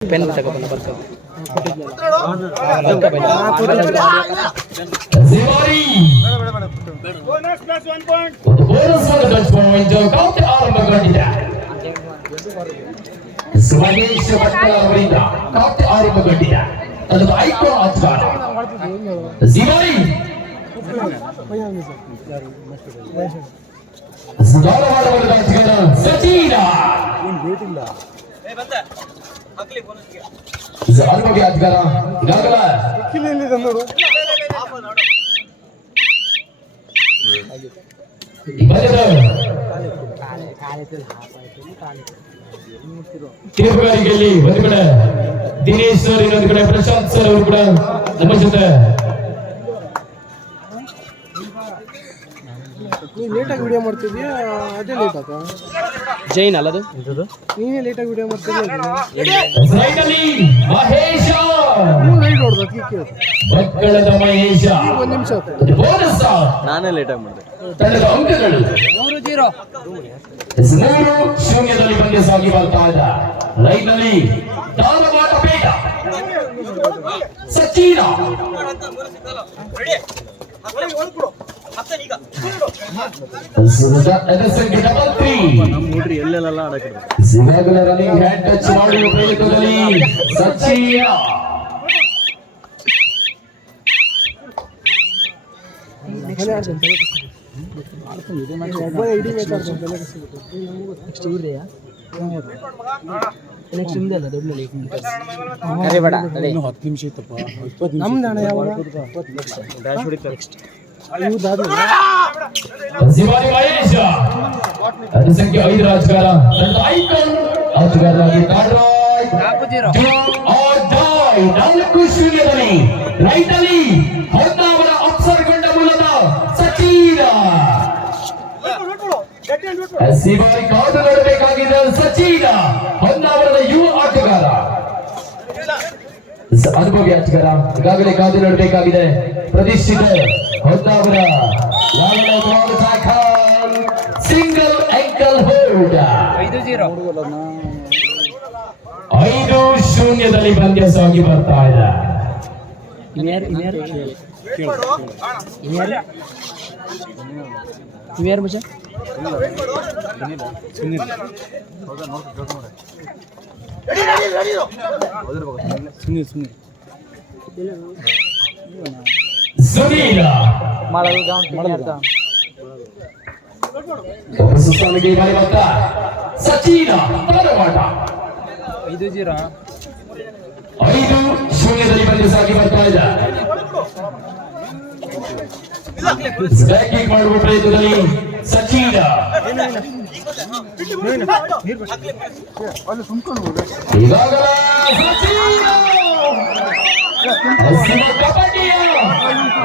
Pen ತಗೊಬಂದ ಬರ್ಕ Zivari. ಒಂದು ಬೋನಸ್ ಒಂದು ಟಚ್ ಪಾಯಿಂಟ್ ಕೌಂಟ್ ಆರಂಭಗೊಂಡಿದೆ ಮಹೇಶ್ ಭಟ್ಕಳ ಅವರಿಂದ ಕೌಂಟ್ ಆರಂಭಗೊಂಡಿದೆ ಅದು ಐಕಾನ್ ಆಚಾರ ಜಿವಾರಿ ಧಾರವಾಡ ವರ್ಗದ ತೀರ್ಪುಗಾರಿಕೆಯಲ್ಲಿ ಒಂದು ಕಡೆ ದಿನೇಶ್ ಸರ್ ಇನ್ನೊಂದು ಕಡೆ ಪ್ರಶಾಂತ್ ಸರ್ ಅವರು ಕೂಡ ನಮ್ಮ ಜೊತೆ. ನೀನು ಲೇಟಾಗಿ ವಿಡಿಯೋ ಮಾಡ್ತಿದ್ಯಾ? ಅದೇ ಲೇಟ್ ಆತ ಜೈನ್ ಅಲ್ಲದು ನೀನೇ ಲೇಟಾಗಿ ವಿಡಿಯೋ ಮಾಡ್ತಿದ್ಯಾ? ನಾನೇ ಲೇಟಾಗಿ ಮಾಡಿದೆ. ಮೂರು ಜೀರೋ. ಮೂರು ಶೂನ್ಯದಲ್ಲಿ ಸಾಗಿ ಬರ್ತಾ ಧಾರವಾಡ ಸಚಿನ ತ್ರೀ ನೋಡ್ರಿ ಎಲ್ಲೆಲ್ಲ ರನ್ನಿಂಗ್ ಹ್ಯಾಂಡ್ ಟಚ್ ಮಾಡುವ ಪ್ರಯತ್ನದಲ್ಲಿ ಕೆಡಿಸ್ಬಿಟ್ಟು. ನೆಕ್ಸ್ಟ್ ಇವ್ರದೆಯಾ ನೆಕ್ಸ್ಟ್ ಇತ್ತಪ್ಪ. ಅಲ್ಲ ನಿಮಿಷ ಕರಿಬೇಡ ನಮ್ದು ಹಣ ಹೊಡಿತಾರೆ. ನೆಕ್ಸ್ಟ್ ಶಿವಾಜಿ ಮಹೇಶ ಅದು ಸಂಖ್ಯೆ ಐದು ರಾಜಕಾರ ತಂಡ ಐಕಾನ್ ರಾಜಕಾರರಾಗಿ ಕಾಡ್ರಾಯ್ ನಾಲ್ಕು ಶೂನ್ಯದಲ್ಲಿ ರೈಟಲ್ಲಿ ಹೊನ್ನಾವರ ಅಪ್ಸರ್ಗೊಂಡ ಮೂಲದ ಸಚಿನ ಶಿವಾರಿ ಕಾದು ನೋಡಬೇಕಾಗಿದೆ ಸಚಿನ ಹೊನ್ನಾವರದ ಯುವ ಆಟಗಾರ ಅನುಭವಿ ಆಟಗಾರ ಈಗಾಗಲೇ ಕಾದು ನೋಡಬೇಕಾಗಿದೆ ಪ್ರತಿಷ್ಠಿತ ಹೊನ್ನಾವರ ಸಿಂಗಲ್ ಅಂಕಲ್ ಹೋಲ್ಡ್ ಐದು ಜೀರೋ ಐದು ಶೂನ್ಯದಲ್ಲಿ ಪಂದ್ಯ ಸಾಗಿ ಬರ್ತಾ ಇದೆ. ಇನ್ಯಾರು ಇನ್ಯಾರು? ಇನ್ಯಾರು? ಇವ್ಯಾರು ಸುನೀಲ ಮಾಡೋದು ಗಾಂವ್ ಒಬ್ಬ ಸುತ್ತಾನಿಗೆ ಬಾರಿ ಮತ್ತ ಸಚಿನ ಪರವಾಟ ಐದು ಜೀರೋ. ಐದು ಶೂನ್ಯದಲ್ಲಿ ಪಂದ್ಯ ಸಾಗಿ ಬರ್ತಾ ಇದೆ. ಸಚಿನ್ ಮಾಡುವ ಪ್ರಯತ್ನದಲ್ಲಿ ಸಚಿನ. ಈಗಾಗಲೇ Sachin. ಹಸಿರು ಕಬಡ್ಡಿಯ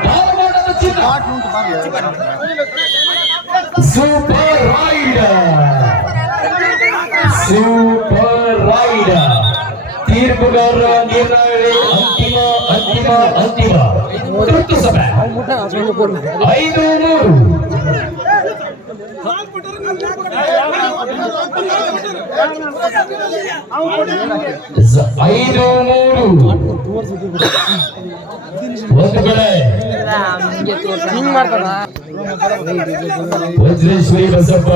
ಧಾರವಾಡದ ಚಿನ್ನ ಸೂಪರ್ ರೈಡರ್ ಸೂಪರ್ ರೈಡರ್ ತೀರ್ಪುಗಾರರ ನಿರ್ಣಯವೇ ಅಂತಿಮ ಅಂತಿಮ ಅಂತಿಮ ತುರ್ತು ಸಭೆ ಮುಟ್ಟ ಅದೊಂದು ಕೊಡು ಐದು ಮೂರು ಸ- ಐದು ಮೂರು. ಒಂದು ಕಡೆ ವಜ್ರೇಶ್ವರಿ ಬಸಪ್ಪ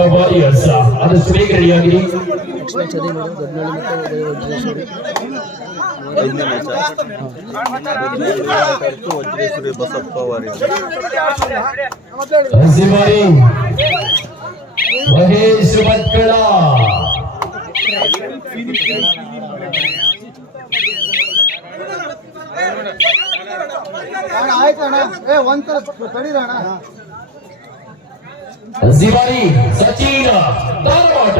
ಆದಷ್ಟು ಅದು ಮತ್ತು ವಜ್ರೇಶ್ವರಿ ವಜ್ರೇಶ್ವರಿ ಬಸಪ್ಪ ವಾರಿ ಹಸಿಮಾರಿ ಮಹೇಶ್ ಭಟ್ಕಳ ಹಸಿಮಾರಿ ಸಚಿನ ಧಾರವಾಡ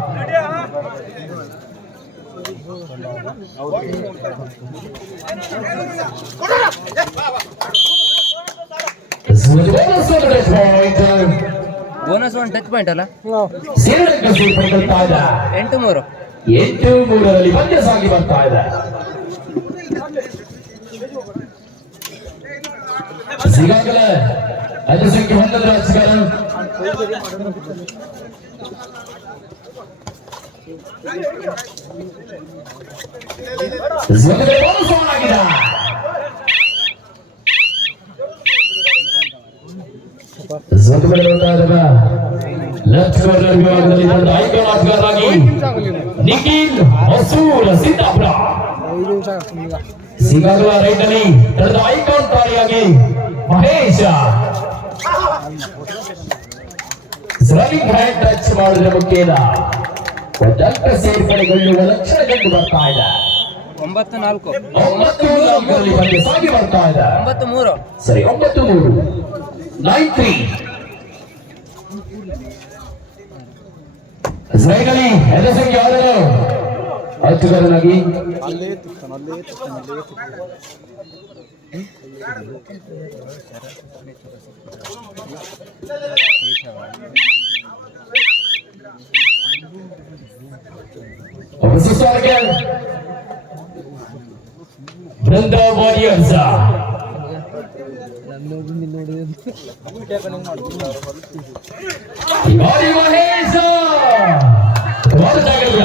ಬೋನಸ್ ಒಂದು ಟಚ್ ಪಾಯಿಂಟ್ ಅಲ್ಲ? ಎಂಟು ಮೂರು. ಎಂಟು ಮೂರರಲ್ಲಿ ಪಂದ್ಯ ಸಾಗಿ ಬರ್ತಾ ಇದೆ. ಈಗಾಗಲೇ ಐದು ಸಂಖ್ಯೆ ಹೊಂದದ ರಾಜಕಾರಣ ಒಂದು ಕಡೆ bonus on ಆಗಿದೆ. ಒಂದು ಕಡೆ ನೋಡ್ತಾ ಇದ್ದಾವೆ. ಲೆಫ್ಟ್ ಕಾರ್ನರ್ ವಿಭಾಗದಲ್ಲಿ ನಡೆದ ಐಕಾನ್ ಆಟಗಾರರಾಗಿ ನಿಖಿಲ್ ಹೊಸೂರ ಸಿದ್ದಾಪುರ ಐದು ನಿಮಿಷ ಈಗ ಸಿಗಾಗಲ ರೈಟ್ ಅಲ್ಲಿ ನಡೆದ ಐಕಾನ್ ತಾರೆಯಾಗಿ ಮಹೇಶ ರನ್ನಿಂಗ್ ಹ್ಯಾಂಡ್ ಟಚ್ ಮಾಡಿದ್ರೆ ಮುಖ್ಯದ ಒಂದಲ್ಪ ಸೇರ್ಪಡೆಗೊಳ್ಳುವ ಲಕ್ಷಣ ಕಂಡು ಬರ್ತಾ ಇದೆ. ಒಂಬತ್ತು ನಾಲ್ಕು. ಒಂಬತ್ತು ನಾಲ್ಕರಲ್ಲಿ ಪಂದ್ಯ ಸಾಗಿ ಬರ್ತಾ ಇದೆ. ಒಂಬತ್ತು ಮೂರು. ಸರಿ ಒಂಬತ್ತು ಮೂರು. ನೈನ್ ತ್ರೀ ಸ್ನೇಹಿತರೆ ಎದೆ ಸಂಖ್ಯೆ ಆದರು ಆಟಗಾರನಾಗಿ ಅಲ್ಲೇ ತಿಕ್ತಾನ ಅಲ್ಲೇ ತಿಕ್ತಾನ ಅಲ್ಲೇ ತಿಕ್ತಾನ ಅವಶಿಷ್ಟವಾಗಿ ಬೃಂದ ವಾರಿಯರ್ಸ್ ನನ್ನ ನೋಡಿ ನೋಡಿ ಗಾಡಿ ಮಹೇಶ ಒಂದು ಜಾಗದ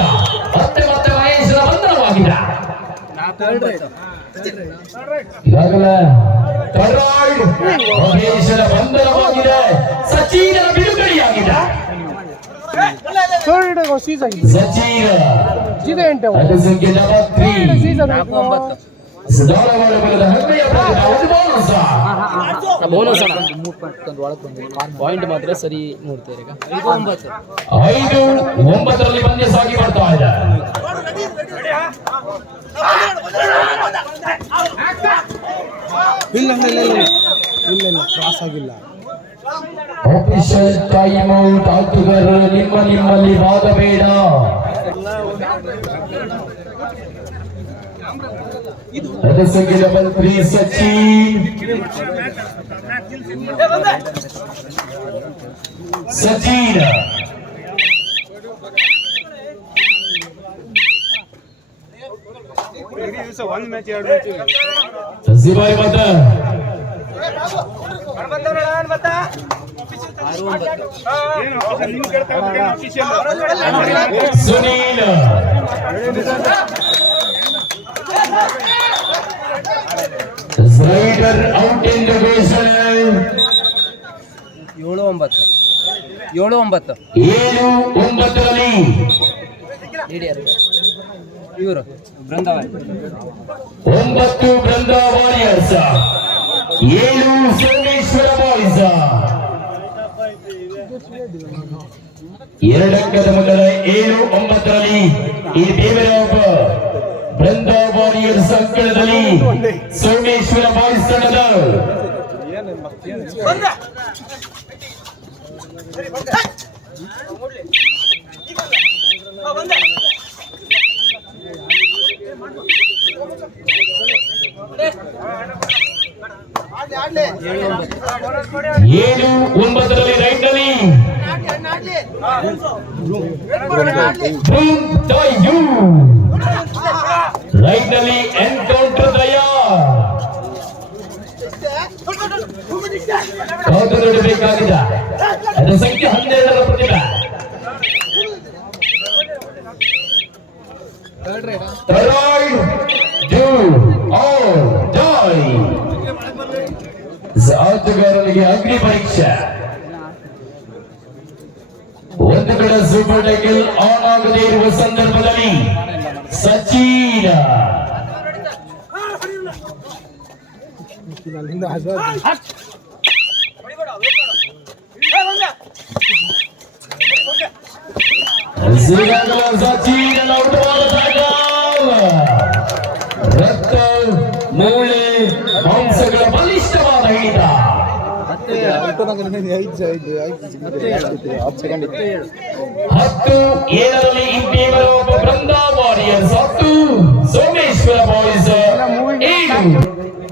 ಮತ್ತೆ ಮತ್ತೆ ಮಹೇಶನ ಬಂಧನವಾಗಿದೆ ನಾಲ್ಕು ಒಂಬತ್ತು ಈಗಾಗಲೇ ಥೈರಾಯ್ಡ್ ಮಹೇಶನ ಬಂಧನವಾಗಿದೆ ಸಚಿನ ಬಿಡುಗಡೆಯಾಗಿದೆ third season Sachin season bonus point ಒಳಗೆ ಬಂದಿದೆ ಪಾಯಿಂಟ್ ಮಾತ್ರ ಸರಿ ನೋಡ್ತಾರೆ ಈಗ. ಒಂಬತ್ತು. ಐದು ಒಂಬತ್ತರಲ್ಲಿ ಪಂದ್ಯ ಸಾಗಿ ಬರ್ತಾ ಇದೆ. ಇಲ್ಲ ಇಲ್ಲ ಇಲ್ಲ ಇಲ್ಲ. ಇಲ್ಲ ಕ್ರಾಸ್ ಆಗಿಲ್ಲ. ಆಫೀಷಿಯಲ್ ಟೈಮ್ ಔಟ್ ಆಟಗಾರರು ನಿಮ್ಮ ನಿಮ್ಮಲ್ಲಿ ವಾದ ಬೇಡ ಅದು ಸಂಖ್ಯೆ ಡಬಲ್ ತ್ರೀ ಸಚಿನ್ ಸಚಿನ್ ಸಸಿಬಾಯಿ ಮತ್ತೆ ಆರು ಒಂಬತ್ತು ಸುನೀಲ್ ಸ್ಲೈಡರ್ ಔಟ್ ಇನ್ ದ ಏಳು ಒಂಬತ್ತು. ಏಳು ಒಂಬತ್ತು. ಏಳು ಒಂಬತ್ತರಲ್ಲಿ. ಇವರು ಬೃಂದಾವನ್. ಒಂಬತ್ತು ಬೃಂದ ವಾರಿಯರ್ಸ್. ಏಳು ಸೋಮೇಶ್ವರ ಬಾಯ್ಸ್. ಎರಡಂಕದ ಮೊದಲ ಏಳು ಒಂಬತ್ತರಲ್ಲಿ ಈ ದೇವರ ಬೃಂದ ವಾರಿಯರ್ಸ್ ಸಂಕಲದಲ್ಲಿ ಸೋಮೇಶ್ವರ ಬಾಯ್ಸ್ ತಂಡದ. ಏಳು ಒಂಬತ್ತರಲ್ಲಿ ರೈಟ್ನಲ್ಲಿ ರೈಟ್ನಲ್ಲಿ ಎನ್ಕೌಂಟರ್ ದಯ ಕೌಂಟರ್ ನೋಡಬೇಕಾಗಿದ. ಅದರ ಸಂಖ್ಯೆ ಹನ್ನೆರಡರ ಪ್ರತಿಭ. ಆಟಗಾರನಿಗೆ ಅಗ್ನಿ ಪರೀಕ್ಷೆ. ಒಂದು ಕಡೆ ಸೂಪರ್ ಟೈಕಲ್ ಆನ್ ಆಗದೇ ಇರುವ ಸಂದರ್ಭದಲ್ಲಿ ಸಚಿನ್ ಅಲ್ಲಿಂದ ಹಜಾರ್ ಶ್ರೀಗಂಗಲ ಸಚಿನ್ ಔಟ್ tackle. ರಕ್ತ ಮೂಳೆ ಹತ್ತು ಸೆಕೆಂಡ್ ಇತ್ತು ಹತ್ತು ಏಳರಲ್ಲಿ ಇಂಟೀಮರ ಒಬ್ಬ ಬೃಂದ ವಾರಿಯರ್ಸ್ ಹತ್ತು ಸೋಮೇಶ್ವರ ಬಾಯ್ಸ್ ಏಳು.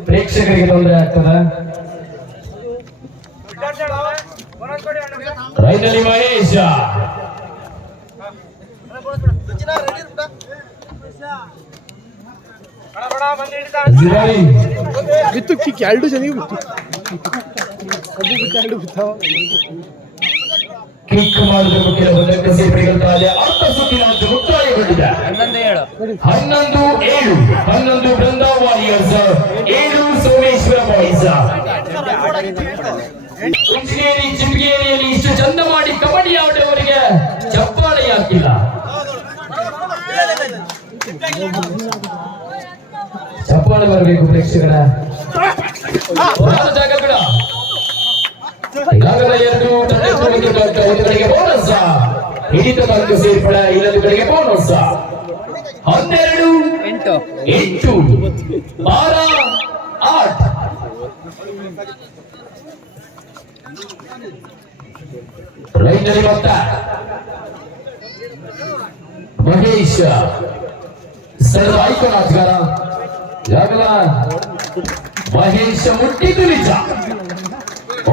ಪ್ರೇಕ್ಷಕರಿಗೆ ತೊಂದರೆ ಆಗ್ತದ? ರೈನಲ್ಲಿ ಮಹೇಶ. ಬಿತ್ತು ಕಿಕ್ ಎರಡು ಜನಿಗೆ ಬಿತ್ತು. ಕಿಕ್ ಸೇರ್ಪಡೆಗೊಳ್ತಾರೆ ಅರ್ಥ ಸುತ್ತಿನ ಮುಕ್ತಾಯಗೊಂಡಿದೆ. ಹನ್ನೊಂದು ಏಳು. ಹನ್ನೊಂದು ಏಳು. ಹನ್ನೊಂದು ಬೃಂದಾ ವಾರಿಯರ್ಸ್. ಏಳು ಸೋಮೇಶ್ವರ ಬಾಯ್ಸ್. ಉಂಚಿಗೇರಿ ಚಿಂಗೇರಿಯಲ್ಲಿ ಇಷ್ಟು ಚಂದ ಮಾಡಿ ಕಬಡ್ಡಿ ಆಡಿದವರಿಗೆ ಚಪ್ಪಾಳೆ ಹಾಕಿಲ್ಲ. ಚಪ್ಪಾಳೆ ಬರಬೇಕು ಪ್ರೇಕ್ಷಕರ. ಜಾಗ ಬಿಡ. ಈಗಾಗಲೇ ಎರಡು ತಂಡಕ್ಕೆ ಒಂದು ಅಂಕ, ಒಂದು ಕಡೆಗೆ ಬೋನಸ್ ಹಿಡಿತ ಅಂಕ ಸೇರ್ಪಡೆ ಇನ್ನೊಂದು ಕಡೆಗೆ ಬೋನಸ್ ಹನ್ನೆರಡು ಎಂಟು. ಎಂಟು. ಬಾರ ಆಟ್. ರೈತರಿ ಮೊತ್ತ ಮಹೇಶ್. ಸ್ಥಳದ ಐಕೋನ್ ಆಟಗಾರ ಯಾಗಲ ಮಹೇಶ್ ಮುಟ್ಟಿದ್ದು ನಿಜ.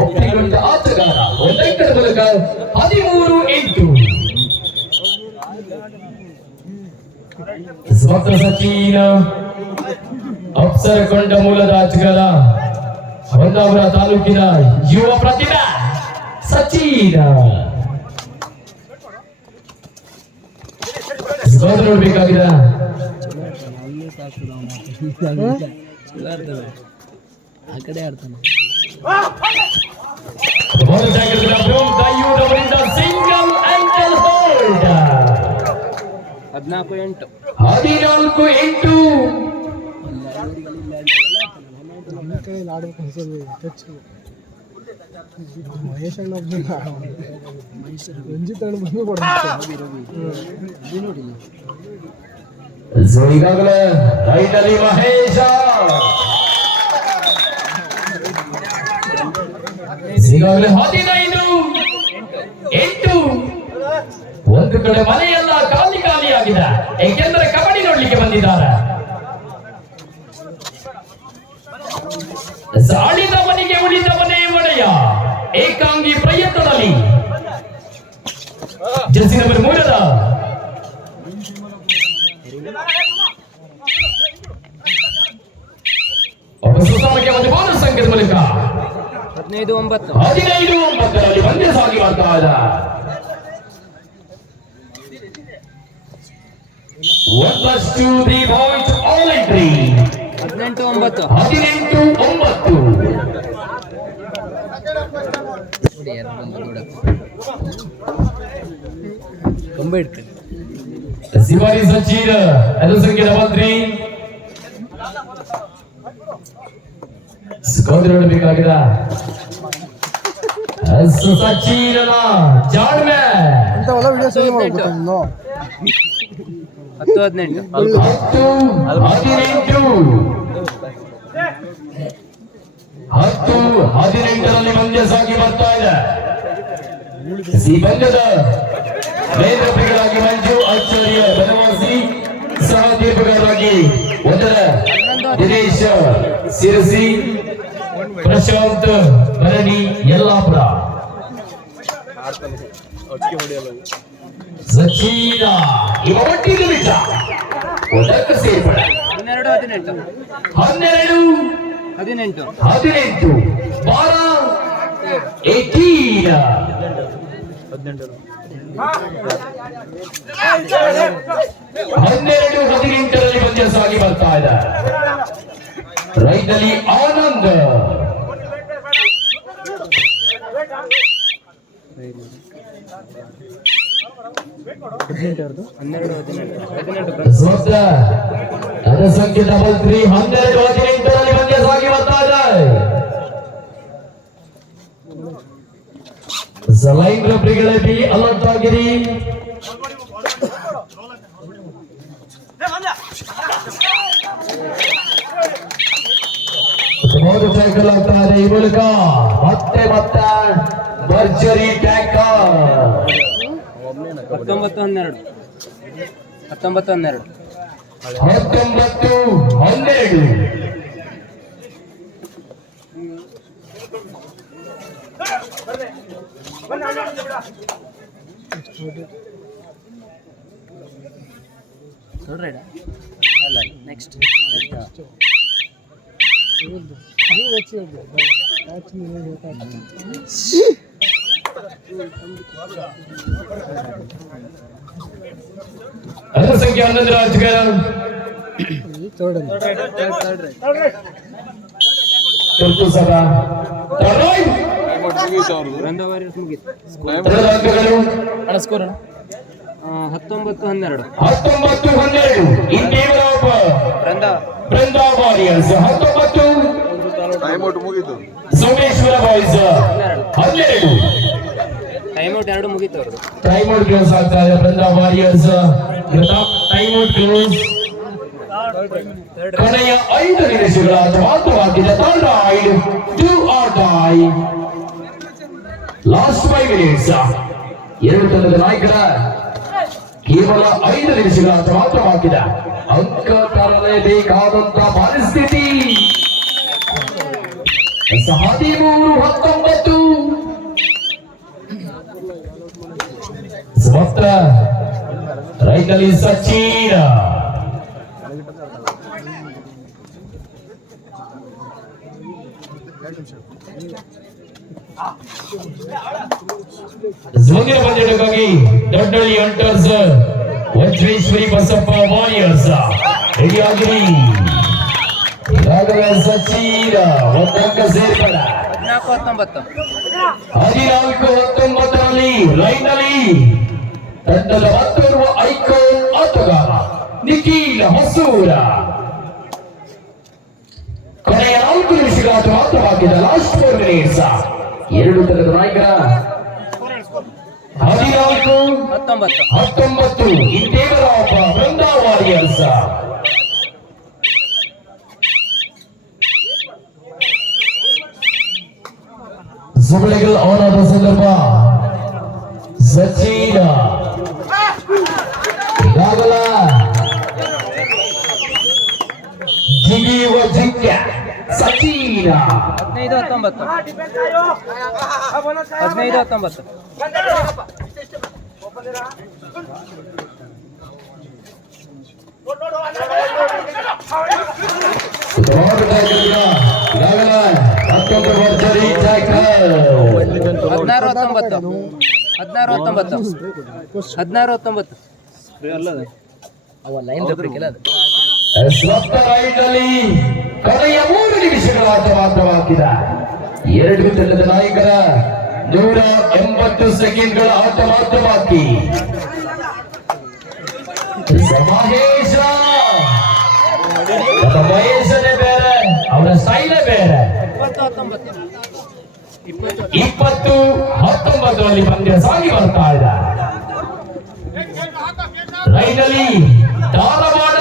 ಒಪ್ಪಿಕೊಂಡ ಆಟಗಾರ ಒಂದೆಕ್ಕಡ ಮೂಲಕ ಹದಿಮೂರು ಎಂಟು ಸ್ವತಃ ಸಚಿನ ಅಪ್ಸರಕೊಂಡ ಮೂಲದ ಆಟಗಾರ ಹೊನ್ನಾವರ ತಾಲೂಕಿನ ಯುವ ಪ್ರತಿಭೆ ಸಚಿನ ಸ್ಕೋರ್ ನೋಡ್ಬೇಕಾಗಿದೆ ಆ ಕಡೆ ಆಡ್ತಾನೆ ಒಂದು ಜಾಗದ ಬ್ರೋಮ್ ದಯ್ಯೂರ್ ಅವರಿಂದ ಸಿಂಗಲ್ ಆಂಕಲ್ ಹೋಲ್ಡ್ ಹದಿನಾಲ್ಕು ಎಂಟು. ಹದಿನಾಲ್ಕು ಎಂಟು. ನಮ್ಮ ಕೈಯಲ್ಲಿ ಆಡ್ಬೇಕು ಅನ್ಸೋದು ಟಚ್ ಮಹೇಶ್ ಅಣ್ಣ ಒಬ್ಬನ ರಂಜಿತ್ ಅಣ್ಣ ಬಂದು ಕೊಡ್ತಾರೆ ಸೊ ಈಗಾಗಲೇ ರೈತಲ್ಲಿ ಮಹೇಶ. ಈಗಾಗಲೇ ಹದಿನೈದು, ಎಂಟು, ಒಂದು ಕಡೆ ಮನೆಯೆಲ್ಲ ಖಾಲಿ ಖಾಲಿಯಾಗಿದೆ. ಏಕೆಂದರೆ ಕಬಡ್ಡಿ ನೋಡ್ಲಿಕ್ಕೆ ಬಂದಿದ್ದಾರೆ. ಸಾಡಿದವನಿಗೆ ಉಳಿದವನೇ ಒಡೆಯ. ಏಕಾಂಗಿ ಪ್ರಯತ್ನದಲ್ಲಿ. ನಂಬರ್ ಮೂರರ ಒಬ್ಬ ಸುತ್ತಾಮಕ್ಕೆ ಒಂದು ಬೋನಸ್ ಸಂಖ್ಯೆದ ಮೂಲಕ ಹದಿನೈದು ಒಂಬತ್ತು. ಹದಿನೈದು ಒಂಬತ್ತರಲ್ಲಿ ಪಂದ್ಯ ಸಾಗಿ ಬರ್ತಾ ಇದೆ one plus two three point all entry ಹದಿನೆಂಟು ಒಂಬತ್ತು. ಹದಿನೆಂಟು ಒಂಬತ್ತು ಕಂಬ ಇಡ್ತೇನೆ. ಶಿವಾರಿ ಸಚಿನ್ ಅದು ಸಂಖ್ಯೆ ಡಬಲ್ ತ್ರೀ ಸ್ಕೋರ್ ಇಂಥವೆಲ್ಲ ಮಾಡ್ಬೇಕು ಹತ್ತು ಹದಿನೆಂಟು. ಹತ್ತು ಹದಿನೆಂಟು. ಹತ್ತು ಹದಿನೆಂಟರಲ್ಲಿ ಮಂದ್ಯ ಸಾಗಿ ಬರ್ತಾ ಇದೆ. ಈ ನೇತೃತ್ವಗಳಾಗಿ ಮಂಜು ಆಚಾರ್ಯ ಬನವಾಸಿ ಸಹ ಒಂದರ ದಿನೇಶ್ ಸಿರಸಿ ಪ್ರಶಾಂತ್ ಭರಣಿ ಯಲ್ಲಾಪುರ. ಸಚೀನ ಇವ ಒಟ್ಟಿಗೆ ಬಿಟ್ಟ ಒಂದಕ್ಕೆ ಸೇರ್ಪಡೆ. ಹನ್ನೆರಡು ಹದಿನೆಂಟು. ಹನ್ನೆರಡು ಹದಿನೆಂಟು. ಹದಿನೆಂಟು. ಬಾರ ಹನ್ನೆರಡು ಹದಿನೆಂಟರಲ್ಲಿ ಪಂದ್ಯ ಸಾಗಿ ಬರ್ತಾ ಇದೆ ರೈತಲಿ ಆನಂದ್. ಸಂಖ್ಯೆ ಡಬಲ್ ತ್ರೀ ಹನ್ನೆರಡು ಹದಿನೆಂಟರಲ್ಲಿ ಪಂದ್ಯ ಸಾಗಿ ಬರ್ತಾ ಇದೆ ಸಲೈನ್ ರಬ್ರಿಗಳೇ ಬಿ ಅಲರ್ಟ್ ಆಗಿರಿ ಮೋಟರ್ ಸೈಕಲ್ ಆಗ್ತಾ ಇದೆ ಈ ಮೂಲಕ ಮತ್ತೆ ಮತ್ತೆ ಭರ್ಜರಿ ಟ್ಯಾಂಕರ್. ಹತ್ತೊಂಬತ್ತು ಹನ್ನೆರಡು. ಹತ್ತೊಂಬತ್ತು ಹನ್ನೆರಡು. ಹತ್ತೊಂಬತ್ತು ಹನ್ನೆರಡು. ಅಲ್ಲ ನೆಕ್ಸ್ಟ್ ಹೆಚ್ಚು ಹೇಳ್ಬೋದು ಮ್ಯಾಚ್ ನೀವು ಗೊತ್ತಾಗ್ತದೆ ಅದರ ಸಂಖ್ಯೆ ಹನ್ನೊಂದರ ತುರ್ತು ಸಭಾ ಅಣ್ಣ. ಹತ್ತೊಂಬತ್ತು ಹನ್ನೆರಡು. ಹತ್ತೊಂಬತ್ತು ಹನ್ನೆರಡು. In favour of Brinda Brinda warriors ಹತ್ತೊಂಬತ್ತು. ಟೈಮ್ ಔಟ್ ಮುಗೀತು. ಸೋಮೇಶ್ವರ ಬಾಯ್ಸ್ ಹನ್ನೆರಡು. ಟೈಮ್ ಔಟ್ ಎರಡು ಮುಗೀತು ಅವ್ರದ್ದು ಟೈಮ್ ಔಟ್ ಕ್ಲೋಸ್ ಆಗ್ತಾ ಇದೆ Brinda warriors time out close ಕೊನೆಯ ಐದು ನಿಮಿಷಗಳ ಮಾತುವಾಗಿದೆ third raid do or die last five minutes ಎರಡು ತಂಡದ ನಾಯಕರ ಕೇವಲ ಐದು ನಿಮಿಷಗಳ ಮಾತ್ರವಾಗಿದೆ ಅಂಕ ತರಲೇಬೇಕಾದಂತ ಪರಿಸ್ಥಿತಿ. ಹದಿಮೂರು ಹತ್ತೊಂಬತ್ತು. ಸಮರ್ಥ ರೈತಲ್ಲಿ ಸಚೀರ ಮುಂದಿನ ಪಂದ್ಯಕ್ಕಾಗಿ ದೊಡ್ಡಳ್ಳಿ ಅಂಟರ್ಸ್ ವಜ್ರೇಶ್ವರಿ ಬಸಪ್ಪ ವಾರಿಯರ್ಸ್ ರೆಡಿಯಾಗಿರಿ ಈಗಾಗಲೇ ಸಚೀರ ಒಂದಂಕ ಸೇರ್ಪಡ ಹದಿನಾಲ್ಕು ಹತ್ತೊಂಬತ್ತು. ಹದಿನಾಲ್ಕು ಹತ್ತೊಂಬತ್ತರಲ್ಲಿ ಲೈನ್ನಲ್ಲಿ ತಂಡದ ಮತ್ತೋರ್ವ ಐಕೋನ್ ಆಟಗಾರ ನಿಖಿಲ್ ಹೊಸೂರ. ಕೊನೆಯ ನಾಲ್ಕು ನಿಮಿಷಗಳ ಆಟ ಮಾತ್ರವಾಗಿದೆ ಲಾಸ್ಟ್ ಫೋರ್ ಮಿನಿಟ್ಸ್ ಎರಡು ತಂಡದ ನಾಯಕರ ಹದಿನಾಲ್ಕು ಹತ್ತೊಂಬತ್ತು. ಇಂದೇವರಾಪ ಇಂದೇವರ ಬೃಂದಾ ವಾರಿಯರ್ಸ್ ಅವನಾದ ಸಂದರ್ಭ ಸಚಿನ ಜಿಗಿಯುವ ಜಿಂಕೆ ಸಚಿನ ಹದಿನೈದು ಹತ್ತೊಂಬತ್ತು. ಹದಿನೈದು ಹತ್ತೊಂಬತ್ತು. ಹದಿನಾರು ಹತ್ತೊಂಬತ್ತು. ಹದಿನಾರು ಹತ್ತೊಂಬತ್ತು. ಹದಿನಾರು ಹತ್ತೊಂಬತ್ತು. ಅವ ಲೈನ್ ಅದು. ಸ್ವಪ್ನ ರೈಟಲ್ಲಿ ಕೊನೆಯ ಮೂರು ನಿಮಿಷಗಳ ಆಟ ಮಾತ್ರವಾಗಿದೆ. ಎರಡು ತಂಡದ ನಾಯಕರ ನೂರ ಎಂಬತ್ತು ಸೆಕೆಂಡ್ಗಳ ಆಟ ಮಾತ್ರವಾಗಿ ಮಹೇಶ ಮಹೇಶನೇ ಬೇರೆ ಅವರ ಸ್ಟೈಲೇ ಬೇರೆ ಇಪ್ಪತ್ತು ಹತ್ತೊಂಬತ್ತು ಇಪ್ಪತ್ತು ಇಪ್ಪತ್ತು ಹತ್ತೊಂಬತ್ತರಲ್ಲಿ ಪಂದ್ಯ ಸಾಗಿ ಬರ್ತಾ ಇದೆ. ರೈನಲ್ಲಿ ಧಾರವಾಡದ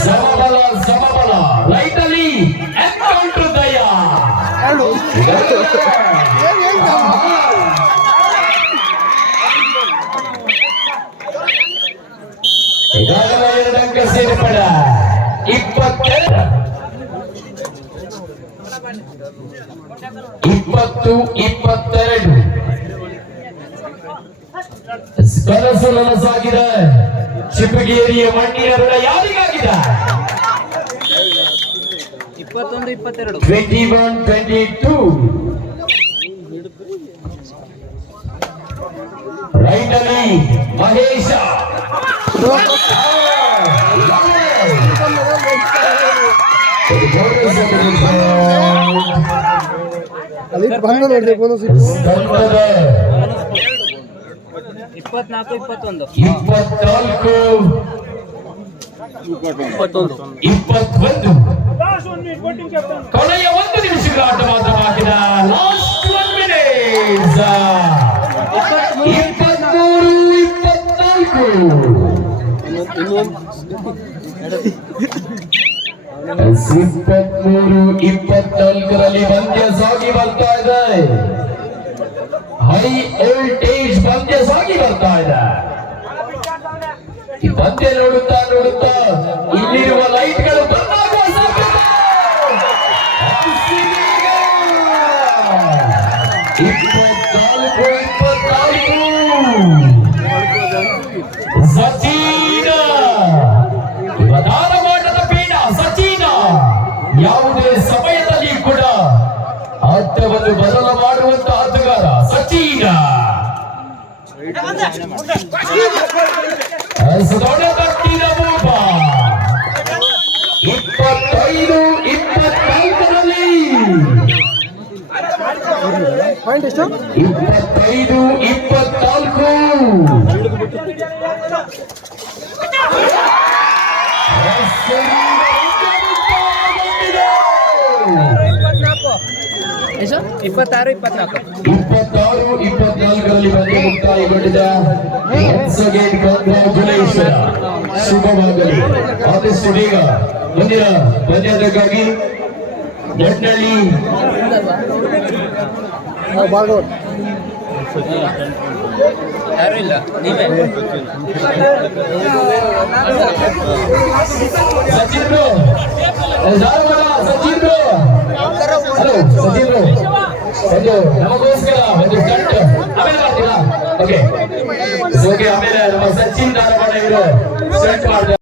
ಸಮಬಲ ಎರಡು ಅಂಕ ಸೇರ್ಪಡ ಇಪ್ಪತ್ತೆರಡು ಇಪ್ಪತ್ತು ಇಪ್ಪತ್ತೆರಡು. ಕನಸು ನನಸಾಗಿದೆ. ಚಿಪ್ಪಗೇರಿಯ ಮಣ್ಣಿನ ಋಣ ಯಾರಿಗಾಗಿದೆ ಇಪ್ಪತ್ತೊಂದು ಇಪ್ಪತ್ತೆರಡು. Twenty one twenty two right ಅಲ್ಲಿ ಮಹೇಶ. ಅಲ್ಲಿ ಬಂದ ನೋಡಿದೆ ಬೋನಸ್ ಇತ್ತು ತಂಡದ ಇಪ್ಪತ್ನಾಲ್ಕು ಇಪ್ಪತ್ತೊಂದು ಇಪ್ಪತ್ನಾಲ್ಕು ಇಪ್ಪತ್ತೊಂದು ಇಪ್ಪತ್ತೊಂದು ಕೊನೆಯ ಒಂದು ನಿಮಿಷಗಳ ಆಟ ಮಾತ್ರ ಬಾಕಿದ ಲಾಸ್ಟ್ ಒನ್ ಮಿನಿಟ್ಸ್ ಇಪ್ಪತ್ಮೂರು ಇಪ್ಪತ್ನಾಲ್ಕು ಇಪ್ಪತ್ಮೂರು ಇಪ್ಪತ್ನಾಲ್ಕರಲ್ಲಿ ಪಂದ್ಯ ಸಾಗಿ ಬರ್ತಾ ಇದೆ ಹೈ ವೋಲ್ಟೇಜ್ ಪಂದ್ಯ ಸಾಗಿ ಬರ್ತಾ ಇದೆ ಈ ಪಂದ್ಯ ನೋಡುತ್ತಾ ನೋಡುತ್ತಾ ಇಲ್ಲಿರುವ ಲೈಟ್ಗಳು ಬಂದಾಗ ಸಾಕುತ್ತೆ. ಇಪ್ಪತ್ತೈದು ಇಪ್ಪತ್ನಾಲ್ಕರಲ್ಲಿ ಪಾಯಿಂಟ್ ಎಷ್ಟು ಇಪ್ಪತ್ತೈದು ಇಪ್ಪತ್ನಾಲ್ಕು. ಎಷ್ಟು? ಇಪ್ಪತ್ತಾರು ಇಪ್ಪತ್ನಾಲ್ಕು. ಇಪ್ಪತ್ತಾರು ಇಪ್ಪತ್ನಾಲ್ಕರಲ್ಲಿ ಬಂದು ಮುಕ್ತಾಯಗೊಂಡಿದೆ Once again, congratulations. ಶುಭವಾಗಲಿ. ಆದಷ್ಟು ಬೇಗ ಮುಂದಿನ ಪಂದ್ಯದಕ್ಕಾಗಿ ದೊಡ್ಡಳ್ಳಿ. ಯಾರು ಇಲ್ಲ? ನೀವೇ? ಸಚಿನ್ ಹಲೋ ಒಂದು ನಮಗೋಸ್ಕರ ಒಂದು ಆಮೇಲೆ ಮಾಡ್ತೀರಾ ಓಕೆ. ಓಕೆ ಆಮೇಲೆ ನಮ್ಮ ಸಚಿನ್ ಧಾರವಾಡ ಇವರು ಸೆಟ್ ಮಾಡ್ತಾರೆ